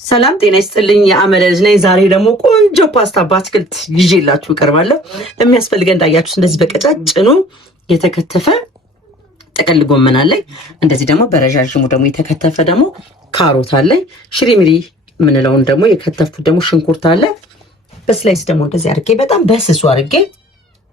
ሰላም ጤና ይስጥልኝ። የአመለ ልጅ ነኝ። ዛሬ ደግሞ ቆንጆ ፓስታ በአትክልት ይዤላችሁ እቀርባለሁ። የሚያስፈልገን እንዳያችሁት እንደዚህ በቀጫጭኑ የተከተፈ ጥቅል ጎመን አለኝ። እንደዚህ ደግሞ በረዣዥሙ ደግሞ የተከተፈ ደግሞ ካሮት አለኝ። ሽሪሚሪ የምንለውን ደግሞ የከተፍኩት ደግሞ ሽንኩርት አለ። በስላይስ ደግሞ እንደዚህ አድርጌ በጣም በስሱ አድርጌ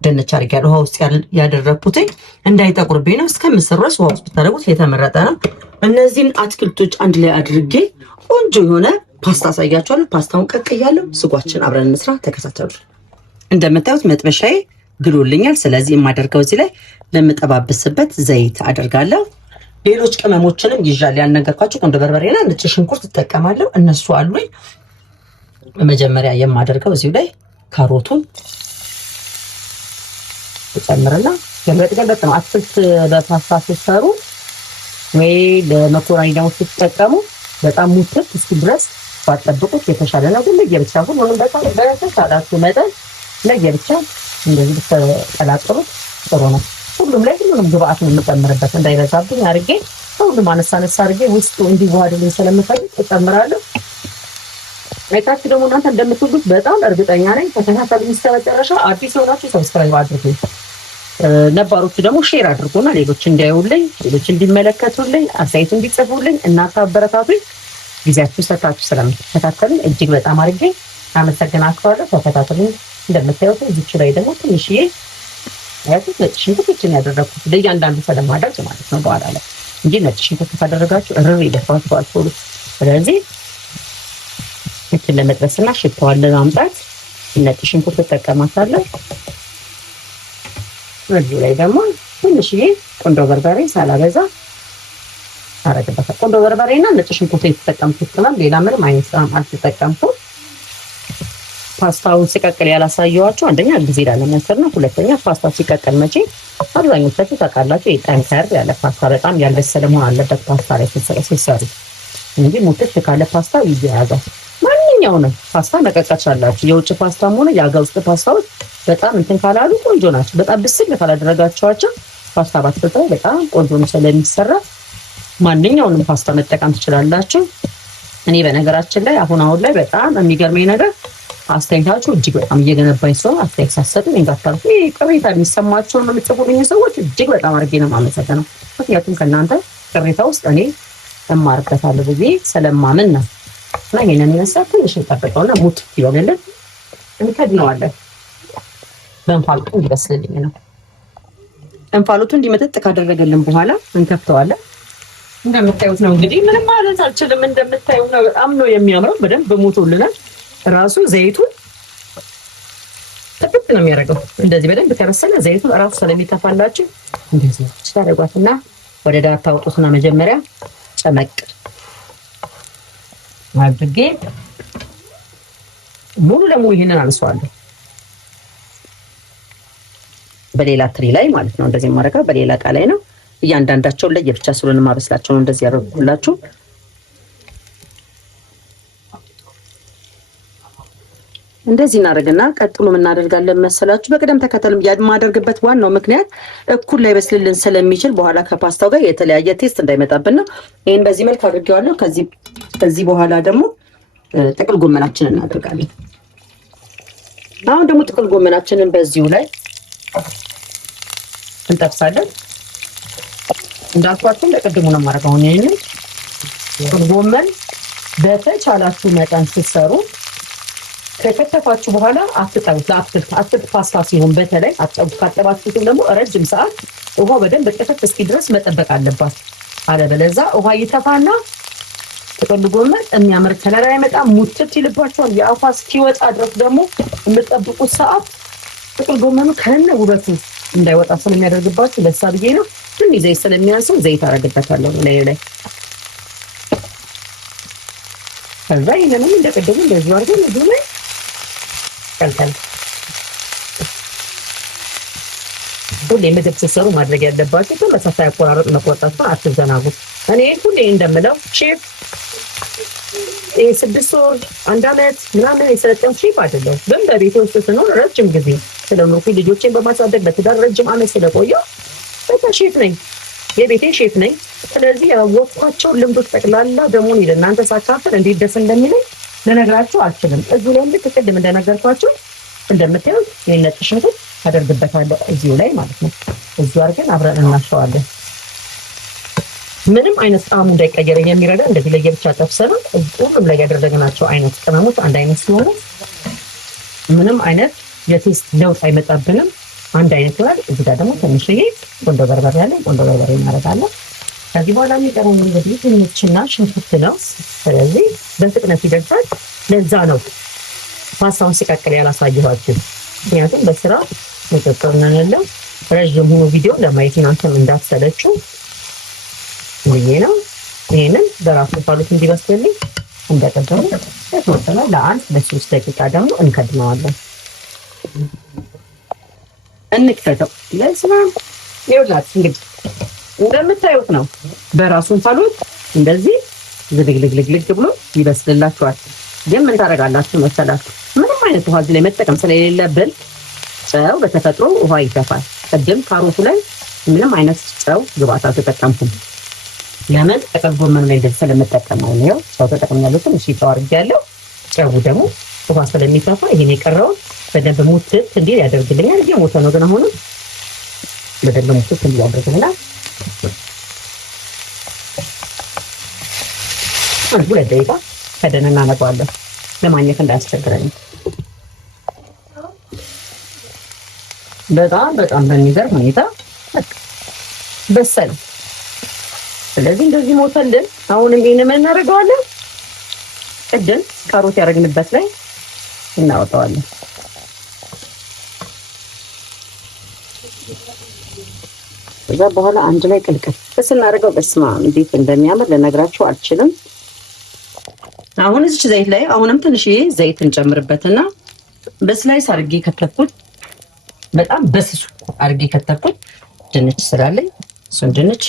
ድንች አድርጌያለሁ። ውሃ ውስጥ ያደረኩት እንዳይጠቁርብኝ ነው። እስከምስር ድረስ ውሃ ውስጥ ብታደርጉት የተመረጠ ነው። እነዚህን አትክልቶች አንድ ላይ አድርጌ ቆንጆ የሆነ ፓስታ አሳያችኋለሁ። ፓስታውን ቀቅያለሁ። ስጓችን አብረን እንስራ፣ ተከታተሉ። እንደምታዩት መጥበሻዬ ግሎልኛል። ስለዚህ የማደርገው እዚህ ላይ ለምጠባብስበት ዘይት አደርጋለሁ። ሌሎች ቅመሞችንም ይዣል ያልነገርኳችሁ ቁንዶ በርበሬና ነጭ ሽንኩርት እጠቀማለሁ። እነሱ አሉኝ። መጀመሪያ የማደርገው እዚሁ ላይ ካሮቱን ጨምርና ገለጥ ነው። አትክልት በፓስታ ስትሰሩ ወይ ለመኮረኒ ደግሞ ስትጠቀሙ በጣም ሙትት እስኪ ድረስ ባጠብቁት የተሻለ ነው። ግን ለየብቻ ሁሉንም በጣም በተሻላችሁ መጠን ለየብቻ እንደዚህ ተቀላቅሉት ጥሩ ነው። ሁሉም ላይ ሁሉንም ግብአት ነው የምጨምርበት እንዳይበዛብኝ አድርጌ ሁሉም አነሳ አድርጌ ውስጡ እንዲዋሃድልኝ ስለምፈልግ እጨምራለሁ። አይታችሁ ደግሞ እናንተ እንደምትወዱት በጣም እርግጠኛ ነኝ። ተከታተሉ እስከ መጨረሻ። አዲስ ሆናችሁ ሰብስክራይብ አድርጉ፣ ነባሮቹ ደግሞ ሼር አድርጉና ሌሎች እንዲያዩልኝ፣ ሌሎች እንዲመለከቱልኝ፣ አስተያየት እንዲጽፉልኝ እናንተ አበረታቱኝ። ጊዜያችሁ ሰጣችሁ ስለምትከታተሉኝ እጅግ በጣም አድርጌ አመሰግናችኋለሁ። ተከታተሉኝ። እንደምታዩት እዚች ላይ ደግሞ ትንሽዬ ያቱት ነጭ ሽንኩርት ያደረኩት ለእያንዳንዱ ስለማደርግ ማለት ነው። በኋላ ላይ እንጂ ነጭ ሽንኩርት ካደረጋችሁ እርር ይደፋችኋል ቶሎ። ስለዚህ እችን ለመጥበስና ሽታዋን ለማምጣት ነጭ ሽንኩርት ተጠቀማታለሁ። እዚህ ላይ ደግሞ ትንሽዬ ቁንዶ በርበሬ ሳላበዛ አረግበታለሁ። ቁንዶ በርበሬና ነጭ ሽንኩርት የተጠቀምኩት ቅመም ሌላ ምንም አይነት ቅመም አልተጠቀምኩም። ፓስታውን ሲቀቅል ያላሳየኋችሁ አንደኛ ጊዜ ላለመንከር ነው። ሁለተኛ ፓስታ ሲቀቅል መቼ አብዛኞቻችሁ ታውቃላችሁ ጠንከር ያለ ፓስታ በጣም ያልበሰለ መሆን አለበት ፓስታ ላይ ሲሰሩ እንጂ ሙትት ካለ ፓስታ ይያያዛል። ማንኛውንም ፓስታ መቀቀል አላችሁ። የውጭ ፓስታም ሆነ የአገር ውስጥ ፓስታዎች በጣም እንትን ካላሉ ቆንጆ ናቸው። በጣም ብስል ካላደረጋችኋቸው ፓስታ ባትፈጥሩ በጣም ቆንጆ ነው ስለሚሰራ ማንኛውንም ፓስታ መጠቀም ትችላላችሁ። እኔ በነገራችን ላይ አሁን ላይ በጣም የሚገርመኝ ነገር አስተያየታችሁ እጅግ በጣም እየገነባኝ ሰው አስተያየት ሳሰጡኝ እንጋታችሁ ቅሬታ የሚሰማቸው ነው የምትጽፉልኝ ሰዎች እጅግ በጣም አድርጌ ነው የማመሰግነው። ምክንያቱም ከእናንተ ቅሬታ ውስጥ እኔ እማርበታለሁ ብዬ ስለማምን ነው። እና ይሄንን ይመስላል። ትንሽ እንጠብቀውና ሙት ይሆንልን እንከድነዋለን። በእንፋሎቱ እንዲበስልልኝ ነው። እንፋሎቱ እንዲመጠጥ ካደረገልን በኋላ እንከፍተዋለን። እንደምታዩት ነው እንግዲህ ምንም ማለት አልችልም። እንደምታዩት ነው በጣም ነው የሚያምረው። በደንብ በሞቶልናል። ራሱ ዘይቱን ጥቅጥ ነው የሚያደርገው። እንደዚህ በደንብ ከበሰለ ዘይቱ ራሱ ስለሚተፋላችሁ እንደዚህ ታደርጓትና ወደ ዳር ታውጡትና መጀመሪያ ጨመቅ አድርጌ ሙሉ ለሙሉ ይሄንን አነሳዋለሁ በሌላ ትሪ ላይ ማለት ነው። እንደዚህ ማረጋ በሌላ እቃ ላይ ነው። እያንዳንዳቸው ለየብቻ ስለሆነ ማበስላቸው ነው እንደዚህ ያደርጉላችሁ። እንደዚህ እናደርግና ቀጥሎ ምን እናደርጋለን መሰላችሁ? በቅደም ተከተል የማደርግበት ዋናው ምክንያት እኩል ላይ በስልልን ስለሚችል በኋላ ከፓስታው ጋር የተለያየ ቴስት እንዳይመጣብን ነው። ይሄን በዚህ መልክ አድርጌዋለሁ። ከዚህ በኋላ ደግሞ ጥቅል ጎመናችንን እናደርጋለን። አሁን ደግሞ ጥቅል ጎመናችንን በዚሁ ላይ እንጠብሳለን። እንዳልኳችሁ ለቅድሙ ነው የማደርገው። ይሄንን ጥቅል ጎመን በተቻላችሁ መጠን ስትሰሩ ከከተፋችሁ በኋላ አትጠቡት። ለአትክልት ፓስታ ሲሆን በተለይ አትጠቡት። ካጠባችሁትም ደግሞ ረጅም ሰዓት ውሃው በደንብ ጥፍት እስኪ ድረስ መጠበቅ አለባት። አለበለዚያ ውሃ ይተፋና ጥቅል ጎመን የሚያምር ከለር አይመጣም፣ ሙትት ይልባችኋል። ያ ውሃ እስኪወጣ ድረስ ደግሞ የምትጠብቁት ሰዓት ጥቅል ጎመኑ ከነ ውበቱ እንዳይወጣ ስለሚያደርግባችሁ ለሳ ብዬ ነው። ትንሽ ዘይት ስለሚያንሰው ዘይት አደርግበታለሁ ላይ ከዛ ይሄንን እንደቀደሙ እንደዚህ አድርገን እዚህ ላይ ከልከል ሁሌ ምግብ ስትሰሩ ማድረግ ያለባችሁ ተመሳሳይ አቆራረጥ መቆጣት አትዘናጉ። እኔ ሁሌ እንደምለው ሼፍ 6 ወር 1 ዓመት ምናምን የሰለጠንኩ ሼፍ አይደለሁም። ግን በቤቴ ውስጥ ስኖር ረጅም ጊዜ ስለኖርኩ ልጆቼን በማሳደግ በትዳር ረጅም ዓመት ስለቆየሁ ሼፍ ነኝ። የቤቴ ሼፍ ነኝ። ስለዚህ ያወቅኳቸው ልምዶች ጠቅላላ ደግሞ ለእናንተ ሳካፍል እንዴት ደስ እንደሚለኝ ልነግራችሁ አልችልም። እዚሁ ላይ ልክ ቅድም እንደነገርኳችሁ እንደምታዩት ነጭ ሽንኩርት አደርግበታለሁ እዚሁ ላይ ማለት ነው። እዚሁ አድርገን አብረን እናሸዋለን። ምንም አይነት ጣዕሙ እንዳይቀየረኝ የሚረዳ እንደዚህ ለየብቻ ጠብሰን ሁሉም ላይ ያደረግናቸው አይነት ቅመሞች አንድ አይነት ሲሆኑ ምንም አይነት የቴስት ለውጥ አይመጣብንም። አንድ አይነት ይሆናል። እዚህ ጋር ደግሞ ትንሽዬ ቆንጆ በርበሬ ያለ ቆንጆ በርበሬ እናደርጋለን። ከዚህ በኋላ የሚቀረው እንግዲህ ድንችና ሽንኩርት ነው። ስለዚህ በፍጥነት ይደርሳል። ለዛ ነው ፓስታውን ሲቀቅል ያላሳየኋችሁ። ምክንያቱም በስራ መቀጠል ነው። ረዥም ሆኖ ቪዲዮ ለማየት እናንተም እንዳትሰለችው ብዬ ነው። ይሄንን በራሱ ፋሉት እንዲበስልልኝ እንደቀደሙ የተወሰነ ለ1-3 ደቂቃ ደግሞ እንከድነዋለን። እንክተተው። ለስማ ይኸውላችሁ እንግዲህ እንደምታዩት ነው። በራሱ ፋሉት እንደዚህ ዝልግልግልግ ብሎ ይበስልላችኋል። ግን ምን ታደርጋላችሁ መሰላችሁ? ምንም አይነት ውሃ እዚህ ላይ መጠቀም ስለሌለብን ጨው በተፈጥሮ ውሃ ይተፋል። ቅድም ካሮቱ ላይ ምንም አይነት ጨው ግብአት አልተጠቀምኩም። ለምን ጥቅል ጎመን ላይ እንደዚህ ስለምጠቀመው ነው። ጨው ተጠቅሜያለሁ። ትንሽ ጨው አድርጌያለሁ። ጨው ደግሞ ውሃ ስለሚተፋ ይሄን የቀረውን በደንብ ሙትት እንዲል ያደርግልኛል። እየሞተ ነው ግን አሁንም በደንብ ሙትት እንዲል ያደርግልኛል። አንድ 2 ደቂቃ ከደን እናነባዋለን ለማግኘት እንዳያስቸግረኝ። በጣም በሚገርም ሁኔታ በሰለ። ስለዚህ እንደዚህ ሞተልን። አሁንም ይሄንን እናደርገዋለን። ቅድም ካሮት ያደረግንበት ላይ እናወጣዋለን። ከዛ በኋላ አንድ ላይ ቅልቅል ስናደርገው በስማ እንዴት እንደሚያምር ልነግራችሁ አልችልም። አሁን እዚህ ዘይት ላይ አሁንም ትንሽዬ ዘይት እንጨምርበትና በስላይስ አድርጌ ከተፍኩት። በጣም በስሱ አድርጌ ከተፍኩት ድንች ስላለኝ እሱን ድንች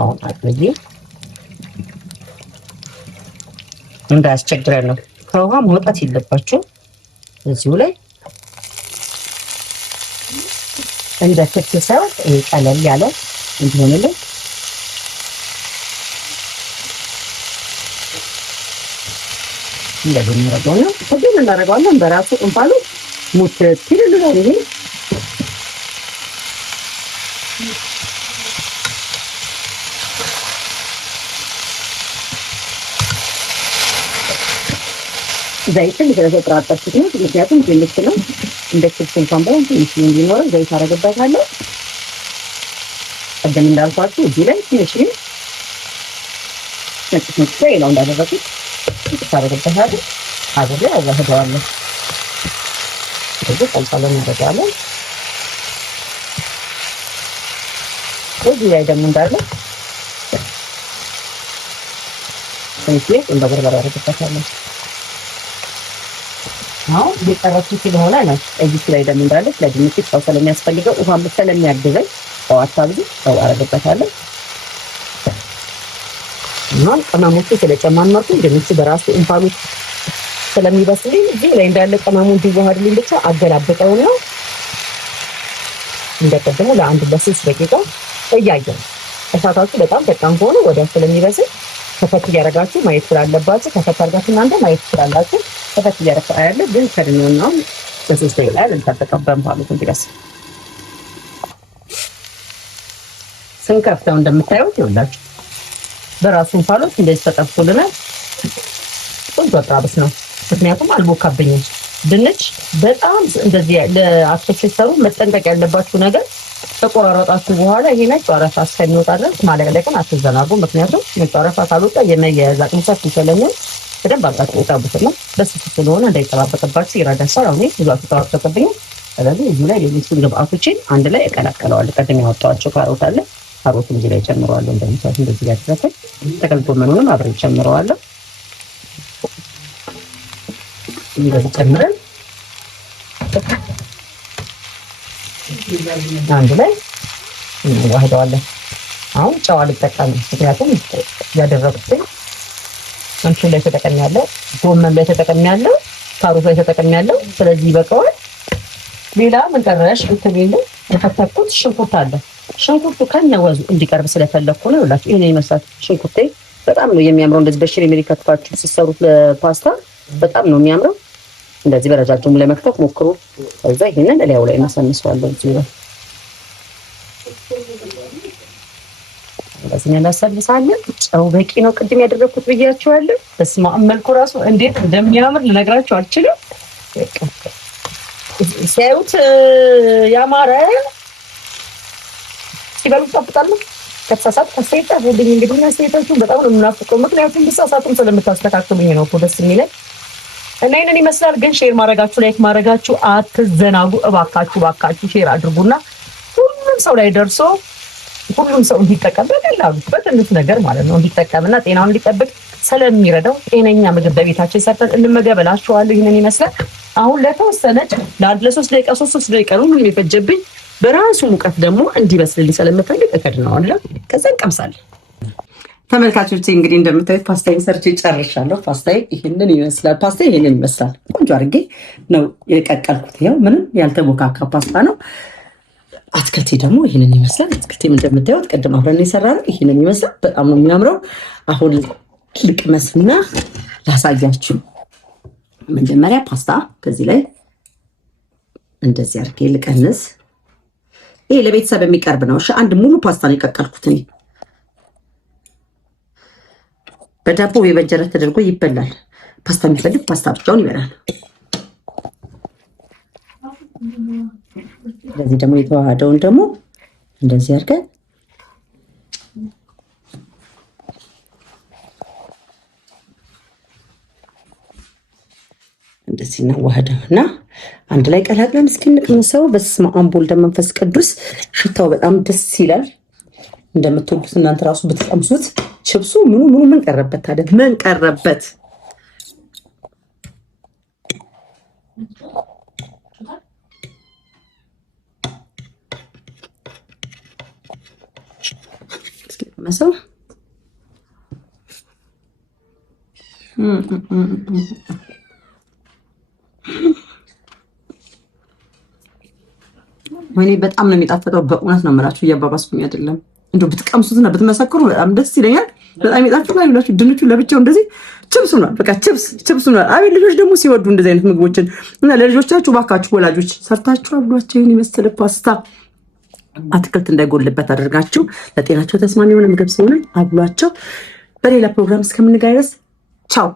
አሁን አድርጌ እንዳያስቸግረን ነው። ከውሃ መውጣት የለባችሁ። እዚሁ ላይ እንደ ከተሰው ቀለል ያለ እንዲሆንልን እንደዚህ እናደርገዋለን። ከዚህ እናደርገዋለን በራሱ እንፋሎት ሙትት ይልልናል። ይሄ ዘይትን ስለተጠራጠርኩት ነው። ምክንያቱም ትንሽ ነው እንደ ክፍል እንኳን ባይሆን ትንሽ እንዲኖረው ዘይት አደርግበታለሁ። ቀደም እንዳልኳችሁ እዚህ ላይ ትንሽ ነጭ ነው እንዳደረኩት ታደርግበታለሁ። አብሬ አዋህደዋለሁ። እዚህ ቀልቀለን እናደርጋለን። እዚህ ላይ ደግሞ እንዳለ ትንሽ እንደ በርበሬ አደርግበታለሁ። አሁን የቀረችው ስለሆነ ነው። እዚህ ላይ ደግሞ እንዳለ ለድንች ጨው ስለሚያስፈልገው ውሃ ስለሚያግዘኝ ጨዋታ ብዙ ጨው አደርግበታለሁ። አሁን ቅመሞቹ ስለጨማመርኩ ድንቹ በራሱ እንፋሎት ስለሚበስልኝ እዚህ ላይ እንዳለ ቅመሙ እንዲዋሃድልኝ ብቻ አገላብጠውና እንደቀደሙ ለ1-3 ደቂቃ እያየን እሳታችሁ በጣም ፈጣን ከሆነ ወዲያው ስለሚበስል ከፈት እያደረጋችሁ ማየት ስላለባችሁ ከፈት አድርጋችሁ እናንተ ማየት ትችላላችሁ። ከፈት እያደረጋችሁ አያለ ግን ከድነውና በ3 ደቂቃ ላይ ልንጠብቀው በእንፋሎት እንዲበስል ስንከፍተው እንደምታዩት ይኸውላችሁ በራሱ እንፋሎት እንደዚህ ተጠብሶልናል። ቆንጆ አጥራብስ ነው። ምክንያቱም አልቦካብኝም። ድንች በጣም እንደዚህ ለአትክልት ሲሰሩ መጠንቀቅ ያለባችሁ ነገር ተቆራረጣችሁ በኋላ ይሄ ነጭ አረፋ እስከሚወጣ ድረስ ማለቅለቅን አትዘናጉ። ምክንያቱም ነጭ አረፋ ካልወጣ የመያያዝ አቅሙ ሰፊ ስለሚሆን በደንብ አድርጋችሁ ውጣቡትና በስሱ ስለሆነ እንዳይጠባበቅባችሁ ይረዳሻል። አሁን ብዙ አትጠባበቅብኝም። ስለዚህ እዚህ ላይ ሌሎቹን ግብአቶችን አንድ ላይ እቀላቀለዋለሁ። ቀደም ያወጣኋቸው ካሮት አለ። ካሮቱን እዚህ ላይ ጨምረዋለሁ። እንደምታዩት እንደዚህ ያደረኩት ጥቅል ጎመኑንም አብሬ ጨምረዋለሁ። እንደዚህ ጨምረን አንድ ላይ እንዋህደዋለን። አሁን ጨው አልጠቀምም፣ ምክንያቱም ያደረኩት እንትን ላይ ተጠቅሜያለሁ፣ ጎመን ላይ ተጠቅሜያለሁ፣ ካሮት ላይ ተጠቅሜያለሁ። ስለዚህ ይበቃዋል። ሌላ ምን ቀረሽ ብትሉኝ የከተፍኩት ሽንኩርት አለ። ሽንኩርቱ ከነወዙ እንዲቀርብ ስለፈለኩ ነው። ይላችሁ ይሄን ይመስላል። ሽንኩርቴ በጣም ነው የሚያምረው። እንደዚህ በሽሪ ሜሪ ከትፋችሁ ሲሰሩት ለፓስታ በጣም ነው የሚያምረው። እንደዚህ በረጃጅሙ ለመክተፍ ሞክሩ። ከዛ ይሄንን እላዩ ላይ እናሰንሰዋለን። እዚህ ነው እንደዚህ እናሰልሳለን። ጨው በቂ ነው። ቅድም ያደረኩት ብያችኋለሁ። በስመ አብ መልኩ ራሱ እንዴት እንደሚያምር ልነግራችሁ አልችልም። ሲያዩት ያማረ ሲበሉ ይጣፍጣል። ከተሳሳት ከሰይጣ ወዲህ እንግዲህ ነው በጣም ነው የምናፍቀው። ምክንያቱም ቢሳሳቱም ስለምታስተካክሉኝ ነው ደስ የሚለኝ። እና ይሄንን ይመስላል። ግን ሼር ማድረጋችሁ ላይክ ማድረጋችሁ አትዘናጉ እባካችሁ ሼር አድርጉና ሁሉም ሰው ላይ ደርሶ ሁሉም ሰው እንዲጠቀም በቀላሉ በትንሽ ነገር ማለት ነው እንዲጠቀምና ጤናውን እንዲጠብቅ ስለሚረዳው ጤነኛ ምግብ በቤታችን ሰርተን እንመገበላችኋለሁ። ይሄንን ይመስላል። አሁን ለተወሰነች ለ3 ደቂቃ 3 ደቂቃ ነው ምንም የፈጀብኝ። በራሱ ሙቀት ደግሞ እንዲበስልልኝ ስለምፈልግ እከድነዋለሁ። ከዛ እንቀምሳለን። ተመልካቾቼ እንግዲህ እንደምታዩት ፓስታዬን ሰርቼ ጨርሻለሁ። ፓስታዬ ይሄንን ይመስላል። ቆንጆ አድርጌ ነው የቀቀልኩት። ይኸው ምንም ያልተቦካካ ፓስታ ነው። አትክልቴ ደግሞ ይሄንን ይመስላል። አትክልቴም እንደምታዩት ቅድም አብረን የሰራነው ይሄንን ይመስላል። በጣም ነው የሚያምረው። አሁን ልቅመስና ላሳያችሁ። መጀመሪያ ፓስታ ከዚህ ላይ እንደዚህ አድርጌ ልቀንስ። ይሄ ለቤተሰብ የሚቀርብ ነው። እሺ አንድ ሙሉ ፓስታ ነው የቀቀልኩት እኔ። በዳቦ የበጀረ ተደርጎ ይበላል። ፓስታ የሚፈልግ ፓስታ ብቻውን ይበላል። ስለዚህ ደግሞ የተዋሃደውን ደግሞ እንደዚህ አድርገን እንደዚህ እናዋህደውና አንድ ላይ ቀላቅለን እስኪ እንቅመሰው። በስመ አብ ወወልድ ወመንፈስ ቅዱስ። ሽታው በጣም ደስ ይላል። እንደምትወዱት እናንተ ራሱ ብትቀምሱት ችብሱ ምኑ ምን ቀረበት ታዲያ? ምን ቀረበት? መሰው ወይኔ በጣም ነው የሚጣፍጠው። በእውነት ነው የምላችሁ፣ እያባባስኩኝ አይደለም። እንደው ብትቀምሱትና ብትመሰክሩ በጣም ደስ ይለኛል። በጣም ይጣፍጣል ይላችሁ። ድንቹ ለብቻው እንደዚህ ችብስ ነው፣ በቃ ችብስ ነው። አቤት ልጆች ደግሞ ሲወዱ እንደዚህ አይነት ምግቦችን እና ለልጆቻችሁ ባካችሁ ወላጆች ሰርታችሁ አብሏቸው። ይሄን የመሰለ ፓስታ አትክልት እንዳይጎልበት አድርጋችሁ ለጤናቸው ተስማሚ የሆነ ምግብ ሲሆን አብሏቸው። በሌላ ፕሮግራም እስከምንገናኝ ድረስ ቻው።